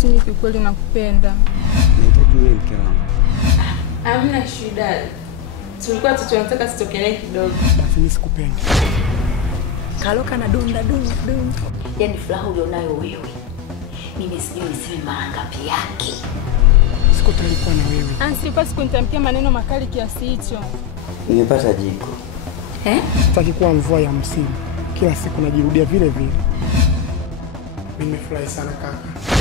Basi mimi kiukweli nakupenda. Nahitaji wewe mke wangu. Hamna shida. Tulikuwa tunataka sitokelee kidogo. Basi mimi sikupendi. Kaloka na dunda. Yaani furaha ulionayo wewe, mimi sijui niseme mara ngapi yake. Siku tulikuwa na wewe. Silikuwa sikunitamkia maneno makali kiasi hicho. Nimepata jiko. Sitaki kuwa mvua ya msimu. Kila siku najirudia vile vile. Nimefurahi sana kaka.